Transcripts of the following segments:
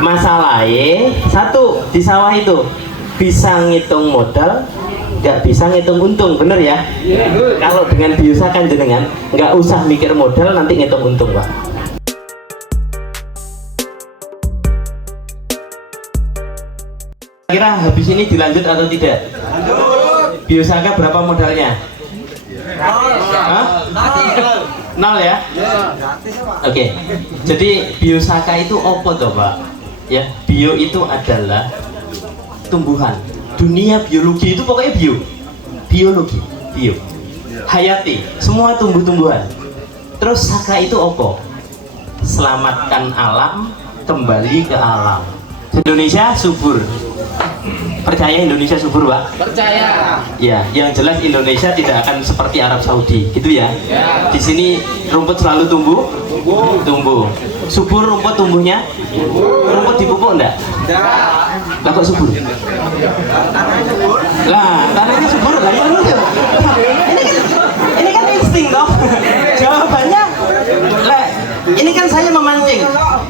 Masalahnya satu, di sawah itu bisa ngitung modal, nggak bisa ngitung untung, bener ya? Kalau dengan biusakan jenengan nggak usah mikir modal, nanti ngitung untung, Pak. Kira habis ini dilanjut atau tidak? Biosaka berapa modalnya? Hah? Nol ya? Oke. Jadi biosaka itu apa toh, Pak? Ya, bio itu adalah tumbuhan. Dunia biologi itu pokoknya bio. Biologi, bio. Hayati, semua tumbuh-tumbuhan. Terus saka itu apa? Selamatkan alam, kembali ke alam. Indonesia subur. Percaya Indonesia subur, Pak? Percaya. Ya, yang jelas Indonesia tidak akan seperti Arab Saudi, gitu ya. Di sini rumput selalu tumbuh. Subur rumput tumbuhnya? Rumput dipupuk enggak? Lah kok subur? Lah, tanahnya subur lah ya. Ini kan insting toh. Jawabannya lah, ini kan saya memancing.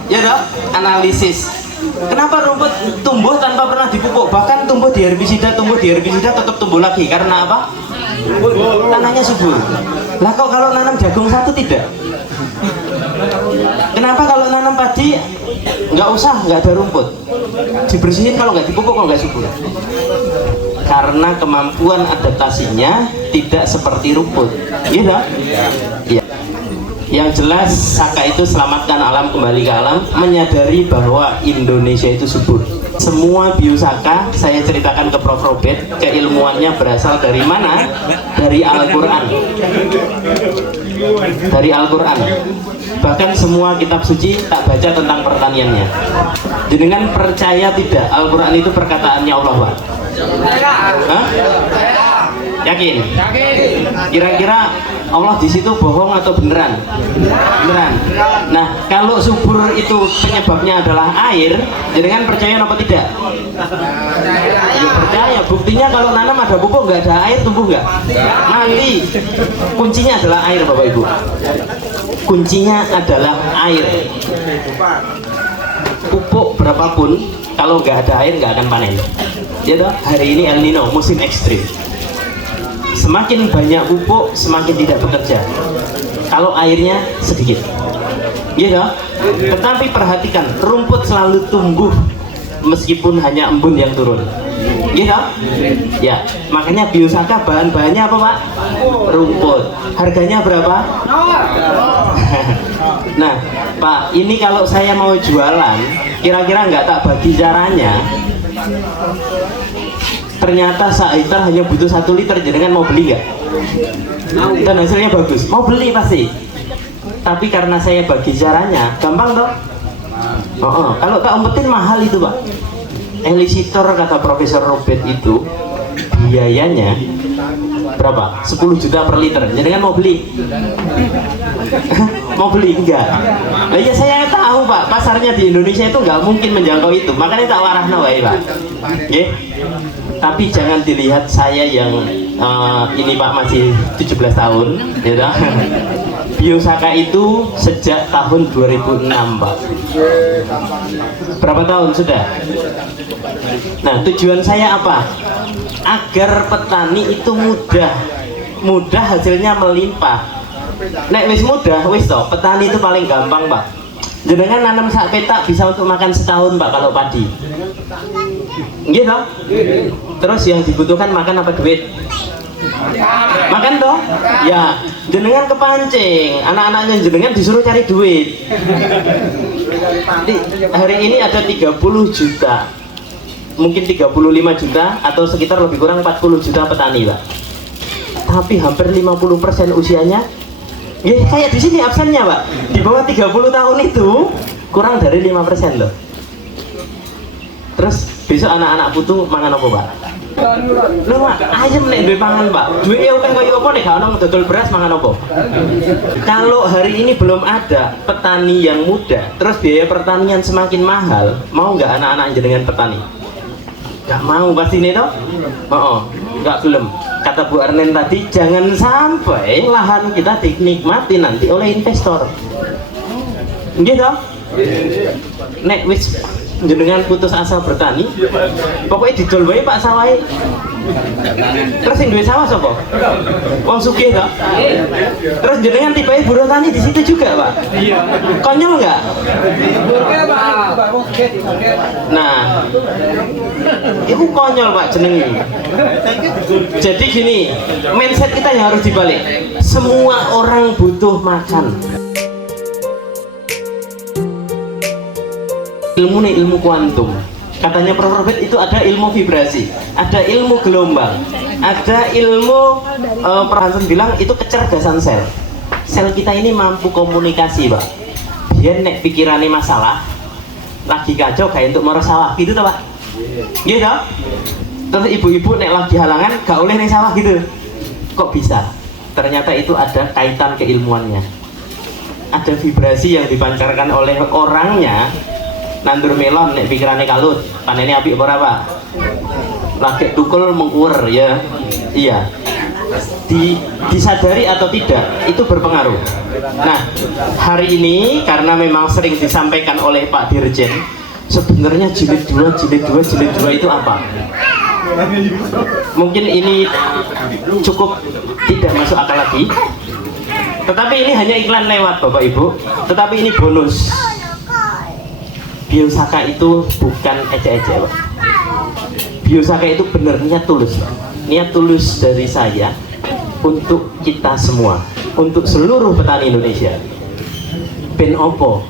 Ya toh, analisis. Kenapa rumput tumbuh tanpa pernah dipupuk? Bahkan tumbuh di herbisida tetap tumbuh lagi. Karena apa? Tanahnya subur. Lah kok kalau nanam jagung satu tidak? Kenapa kalau nanam padi nggak usah, nggak ada rumput? Dibersihin kalau nggak dipupuk, kalau nggak subur. Karena kemampuan adaptasinya tidak seperti rumput. Iya. Yang jelas saka itu selamatkan alam, kembali ke alam, menyadari bahwa Indonesia itu subur. Semua biosaka saya ceritakan ke Prof. Robert, keilmuannya berasal dari mana? Dari Al-Quran. Dari Al-Quran. Bahkan semua kitab suci tak baca tentang pertaniannya. Jenengan percaya tidak Al-Quran itu perkataannya Allah, Pak? Hah? Yakin? Kira-kira Allah di situ bohong atau beneran? Beneran. Nah, kalau subur itu penyebabnya adalah air, jenengan percaya apa tidak? Ya percaya. Buktinya kalau nanam ada pupuk nggak ada air, tumbuh nggak? Mati. Kuncinya adalah air, Bapak Ibu. Kuncinya adalah air. Pupuk berapapun, kalau nggak ada air nggak akan panen. Ya toh, hari ini El Nino, musim ekstrim. Semakin banyak pupuk, semakin tidak bekerja. Kalau airnya sedikit, gitu. Tetapi perhatikan, rumput selalu tumbuh meskipun hanya embun yang turun, gitu. Ya, makanya biosaka bahan-bahannya apa, Pak? Rumput. Harganya berapa? Nah, Pak, ini kalau saya mau jualan, kira-kira nggak tak bagi caranya. Ternyata seiter hanya butuh 1 liter, jenengan mau beli nggak? Dan hasilnya bagus, mau beli pasti. Tapi karena saya bagi caranya, gampang toh? Kalau tak umpetin mahal itu, Pak. Elisitor kata Profesor Robert itu biayanya berapa? 10 juta per liter. Jenengan mau beli? Mau beli enggak? Nah, ya saya tahu, Pak, pasarnya di Indonesia itu nggak mungkin menjangkau itu. Makanya tak warahna wae, Pak. Nggih. Tapi jangan dilihat saya yang ini, Pak, masih 17 tahun, gitu. Biosaka itu sejak tahun 2006, Pak. Berapa tahun sudah? Nah, tujuan saya apa? Agar petani itu mudah hasilnya melimpah. Nek wis mudah, wis toh, petani itu paling gampang, Pak. Jenengan nanam sak petak bisa untuk makan setahun, Pak, kalau padi. Gitu. Terus yang dibutuhkan makan apa duit? Makan toh? Ya, jenengan kepancing, anak-anaknya jenengan disuruh cari duit. Hari ini ada 30 juta, mungkin 35 juta atau sekitar lebih kurang 40 juta petani, Pak. Tapi hampir 50% usianya, ya kayak di sini absennya, Pak. Di bawah 30 tahun itu kurang dari 5% loh. Terus besok anak-anak putu mangan apa, Pak? Lho, Pak, ayam nek duwe pangan, Pak. Duwe kan koyo apa nek gak ono dodol beras mangan apa? Kalau hari ini belum ada petani yang muda, terus biaya pertanian semakin mahal, mau nggak anak-anak jenengan petani? Nggak mau pasti nih toh? Nggak belum. Kata Bu Arnen tadi, jangan sampai lahan kita dinikmati nanti oleh investor. Gitu? Nek wis jenengan putus asa bertani, pokoknya didol wae Pak sawai. Terus yang duwe sawah sapa? Wong sugih toh? Terus jenengan tiba-tiba buruh tani di situ juga Pak? Konyol nggak? Nah, itu konyol Pak jenengi. Jadi gini, mindset kita yang harus dibalik. Semua orang butuh makan. Ilmu nih ilmu kuantum. Katanya Prof. Robert itu ada ilmu vibrasi, ada ilmu gelombang, ada ilmu Prof. Hansen bilang itu kecerdasan sel. Sel kita ini mampu komunikasi Pak. Dia nek pikirannya masalah, lagi kacau kayak untuk merus sawah gitu toh Pak. Gitu. Terus ibu-ibu nek lagi halangan gak oleh nek sawah gitu. Kok bisa? Ternyata itu ada kaitan keilmuannya. Ada vibrasi yang dipancarkan oleh orangnya. Nandur melon nek pikirannya kalut, panennya apik apa Pak? Lagi tukul mengkur ya. Iya. Disadari atau tidak itu berpengaruh. Nah, hari ini karena memang sering disampaikan oleh Pak Dirjen, sebenarnya jilid 2 itu apa? Mungkin ini cukup tidak masuk akal lagi. Tetapi ini hanya iklan lewat Bapak Ibu, tetapi ini bonus. Biosaka itu bukan ecek-ecek Pak. Biosaka itu benar niat tulus. Niat tulus dari saya untuk kita semua, untuk seluruh petani Indonesia. Ben opo?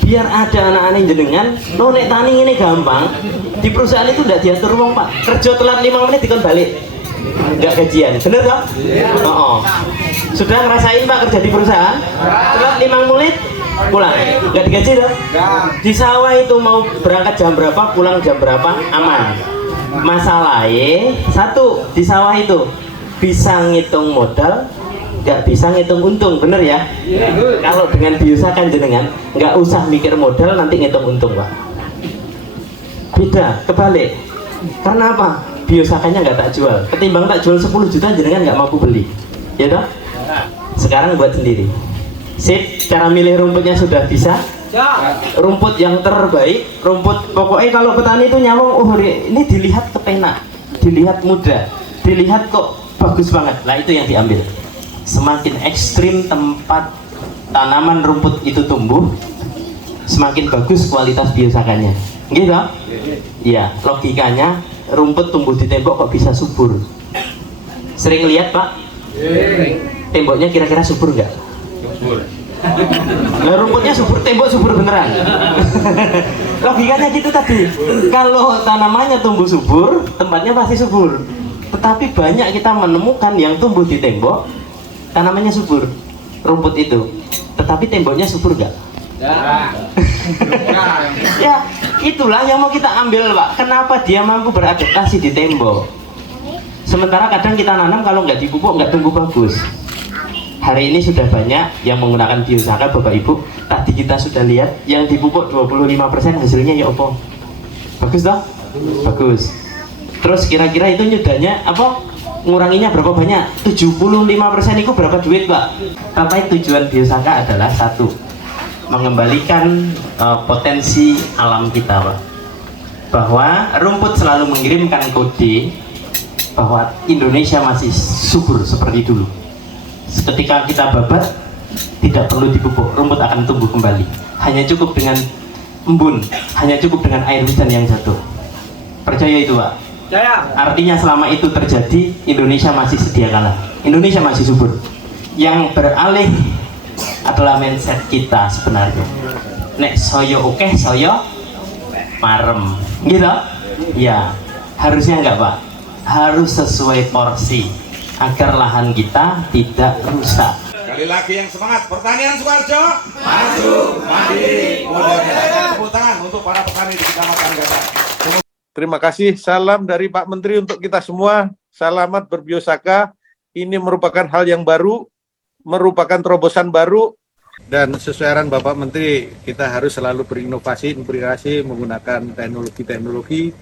Biar ada anak-anak jenengan, no nek tani ini gampang. Di perusahaan itu tidak diatur wong Pak. Kerja telat 5 menit dikon balik. Enggak gajian, bener toh? Oh. Sudah ngerasain Pak kerja di perusahaan? Telat 5 menit pulang, nggak digaji dong. Di sawah itu mau berangkat jam berapa, pulang jam berapa, aman. Masalahnya satu, di sawah itu bisa ngitung modal, nggak bisa ngitung untung, bener ya? Kalau dengan biusakan jenengan nggak usah mikir modal, nanti ngitung untung Pak. Beda, kebalik. Karena apa? Biusakannya nggak tak jual, ketimbang tak jual 10 juta jenengan nggak mampu beli, ya toh? Sekarang buat sendiri. Sip, cara milih rumputnya sudah bisa. Rumput yang terbaik, rumput pokoknya kalau petani itu nyawang, oh ini dilihat kepenak, dilihat muda, dilihat kok bagus banget. Lah itu yang diambil. Semakin ekstrim tempat tanaman rumput itu tumbuh, semakin bagus kualitas biosakanya. Gitu? Iya, logikanya rumput tumbuh di tembok kok bisa subur. Sering lihat Pak? Temboknya kira-kira subur nggak? Nah, rumputnya subur, tembok subur beneran. Logikanya gitu tadi. Kalau tanamannya tumbuh subur, tempatnya pasti subur. Tetapi banyak kita menemukan yang tumbuh di tembok, tanamannya subur, rumput itu. Tetapi temboknya subur nggak? Ya, itulah yang mau kita ambil Pak. Kenapa dia mampu beradaptasi di tembok? Sementara kadang kita nanam kalau nggak dipupuk nggak tumbuh bagus. Hari ini sudah banyak yang menggunakan biosaka Bapak Ibu. Tadi kita sudah lihat yang dipupuk 25% hasilnya ya opo? Bagus toh? Bagus. Terus kira-kira itu nyudahnya apa? Nguranginya berapa banyak? 75% itu berapa duit Pak? Tapi tujuan biosaka adalah satu, mengembalikan potensi alam kita Pak. Bahwa rumput selalu mengirimkan kode bahwa Indonesia masih subur seperti dulu. Ketika kita babat, tidak perlu dipupuk, rumput akan tumbuh kembali. Hanya cukup dengan embun, hanya cukup dengan air hujan yang jatuh. Percaya itu Pak? Percaya. Artinya selama itu terjadi, Indonesia masih sedia kalah. Indonesia masih subur. Yang beralih adalah mindset kita sebenarnya. Nek soyo oke, soyo marem. Gitu? Ya, harusnya enggak Pak? Harus sesuai porsi, agar lahan kita tidak rusak. Sekali lagi yang semangat, pertanian Sukoharjo maju, mandiri, modern. Tepuk tangan untuk para petani di Kecamatan Gadah. Terima kasih, salam dari Pak Menteri untuk kita semua. Selamat berbiosaka. Ini merupakan hal yang baru, merupakan terobosan baru. Dan sesuai arahan Bapak Menteri, kita harus selalu berinovasi menggunakan teknologi-teknologi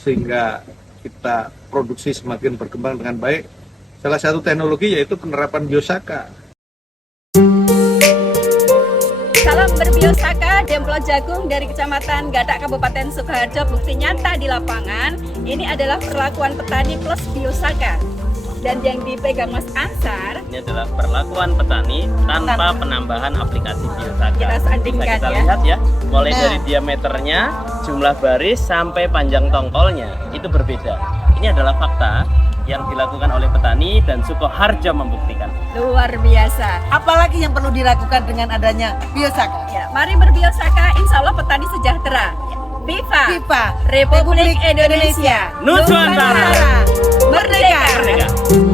sehingga kita produksi semakin berkembang dengan baik. Salah satu teknologi yaitu penerapan biosaka. Salam berbiosaka Demplon Jagung dari Kecamatan Gadak Kabupaten Sukoharjo. Bukti nyata di lapangan ini adalah perlakuan petani plus biosaka. Dan yang dipegang Mas Ansar ini adalah perlakuan petani tanpa penambahan aplikasi biosaka. Kita sandingkan, Bisa kita ya. lihat ya, mulai dari diameternya, jumlah baris sampai panjang tongkolnya itu berbeda. Ini adalah fakta yang dilakukan oleh petani dan Sukoharjo membuktikan. luar biasa. Apalagi yang perlu dilakukan dengan adanya biosaka? Ya, mari berbiosaka, insya Allah petani sejahtera. Viva Republik Indonesia Nusantara. Merdeka. Merdeka.